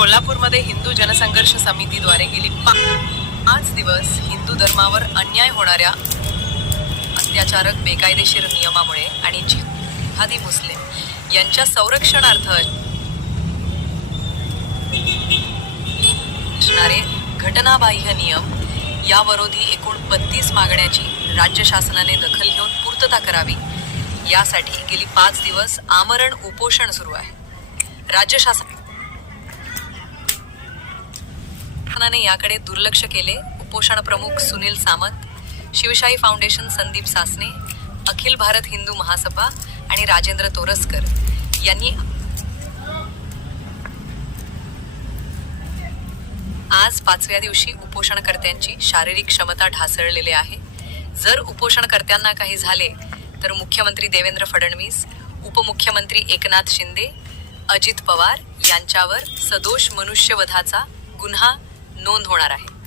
कोल्हापूरमध्ये हिंदू जनसंघर्ष समितीद्वारे गेली पाच दिवस हिंदू धर्मावर अन्याय होणाऱ्या अत्याचारक बेकायदेशीर नियमामुळे आणि जिहादी मुस्लिम यांच्या संरक्षणार्थ असणारे घटनाबाह्य नियम याविरोधी एकूण बत्तीस मागण्याची राज्य शासनाने दखल घेऊन पूर्तता करावी. यासाठी गेली पाच दिवस आमरण उपोषण सुरू आहे. राज्य शासनाने याकडे दुर्लक्ष केले. उपोषण प्रमुख सुनील सामंत शिवशाही फाउंडेशन संदीप सासने अखिल भारत हिंदू महासभा आणि राजेंद्र तोरसकर यांनी आज पाचव्या दिवशी उपोषणकर्त्यांची शारीरिक क्षमता ढासळलेली आहे. जर उपोषणकर्त्यांना काही झाले तर मुख्यमंत्री देवेंद्र फडणवीस उपमुख्यमंत्री एकनाथ शिंदे अजित पवार यांच्यावर सदोष मनुष्यवधाचा गुन्हा नोंद होणार आहे.